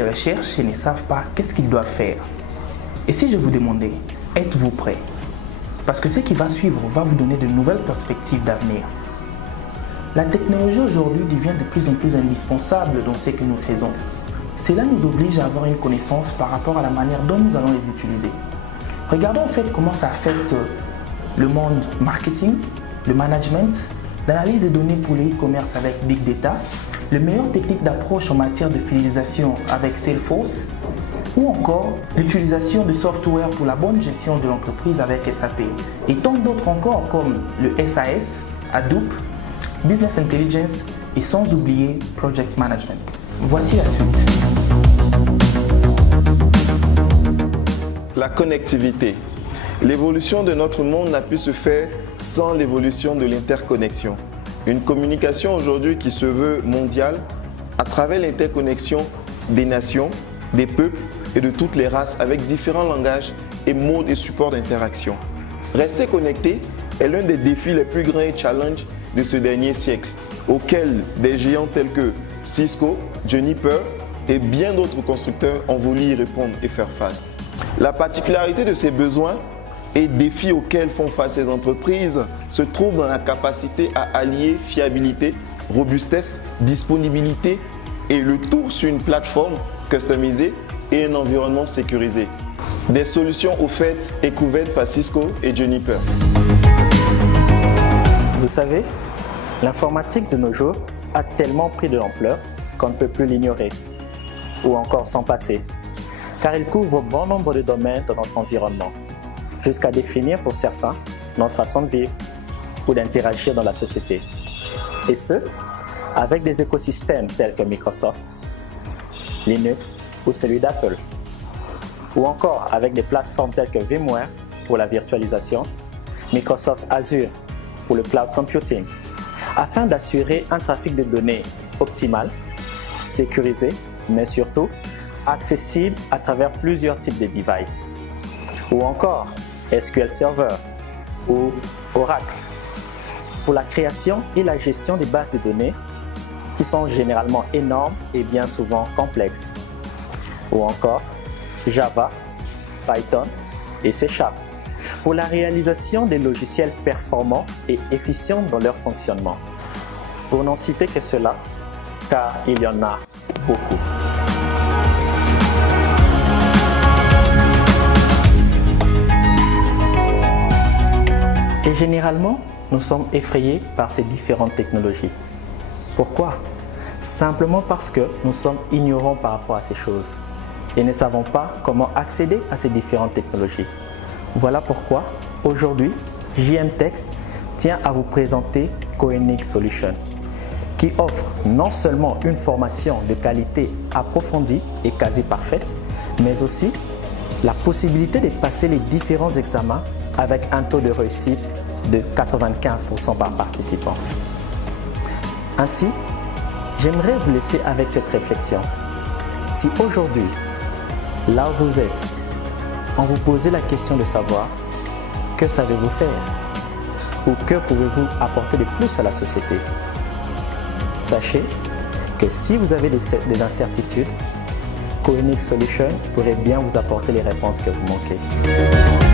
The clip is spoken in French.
ses recherches et ne savent pas qu'est-ce qu'ils doivent faire. Et si je vous demandais, êtes-vous prêt? Parce que ce qui va suivre va vous donner de nouvelles perspectives d'avenir. La technologie aujourd'hui devient de plus en plus indispensable dans ce que nous faisons. Cela nous oblige à avoir une connaissance par rapport à la manière dont nous allons les utiliser. Regardons en fait comment ça affecte le monde marketing, le management, l'analyse des données pour le e-commerce avec Big Data, les meilleures techniques d'approche en matière de fidélisation avec Salesforce, ou encore l'utilisation de software pour la bonne gestion de l'entreprise avec SAP, et tant d'autres encore comme le SAS, Hadoop, Business Intelligence et sans oublier Project Management. Voici la suite. La connectivité. L'évolution de notre monde n'a pu se faire sans l'évolution de l'interconnexion. Une communication aujourd'hui qui se veut mondiale à travers l'interconnexion des nations, des peuples et de toutes les races avec différents langages et modes et supports d'interaction. Rester connecté est l'un des défis les plus grands et challenges de ce dernier siècle, auxquels des géants tels que Cisco, Juniper et bien d'autres constructeurs ont voulu y répondre et faire face. La particularité de ces besoins et défis auxquels font face ces entreprises se trouve dans la capacité à allier fiabilité, robustesse, disponibilité et le tout sur une plateforme customisée et un environnement sécurisé. Des solutions offertes et couvertes par Cisco et Juniper. Vous savez, l'informatique de nos jours a tellement pris de l'ampleur qu'on ne peut plus l'ignorer ou encore s'en passer, car il couvre bon nombre de domaines dans notre environnement, jusqu'à définir pour certains notre façon de vivre ou d'interagir dans la société. Et ce, avec des écosystèmes tels que Microsoft, Linux ou celui d'Apple, ou encore avec des plateformes telles que VMware pour la virtualisation, Microsoft Azure pour le cloud computing, afin d'assurer un trafic de données optimal, sécurisé, mais surtout accessible à travers plusieurs types de devices. Ou encore SQL Server ou Oracle pour la création et la gestion des bases de données qui sont généralement énormes et bien souvent complexes. Ou encore Java, Python et C# pour la réalisation des logiciels performants et efficients dans leur fonctionnement. Pour n'en citer que cela, car il y en a beaucoup. Et généralement, nous sommes effrayés par ces différentes technologies. Pourquoi? Simplement parce que nous sommes ignorants par rapport à ces choses et ne savons pas comment accéder à ces différentes technologies. Voilà pourquoi, aujourd'hui, JMTex tient à vous présenter Koenig Solutions, qui offre non seulement une formation de qualité approfondie et quasi parfaite, mais aussi la possibilité de passer les différents examens avec un taux de réussite de 95% par participant. Ainsi, j'aimerais vous laisser avec cette réflexion. Si aujourd'hui, là où vous êtes, on vous posait la question de savoir que savez-vous faire ou que pouvez-vous apporter de plus à la société, sachez que si vous avez des incertitudes, Koenig Solutions pourrait bien vous apporter les réponses que vous manquez.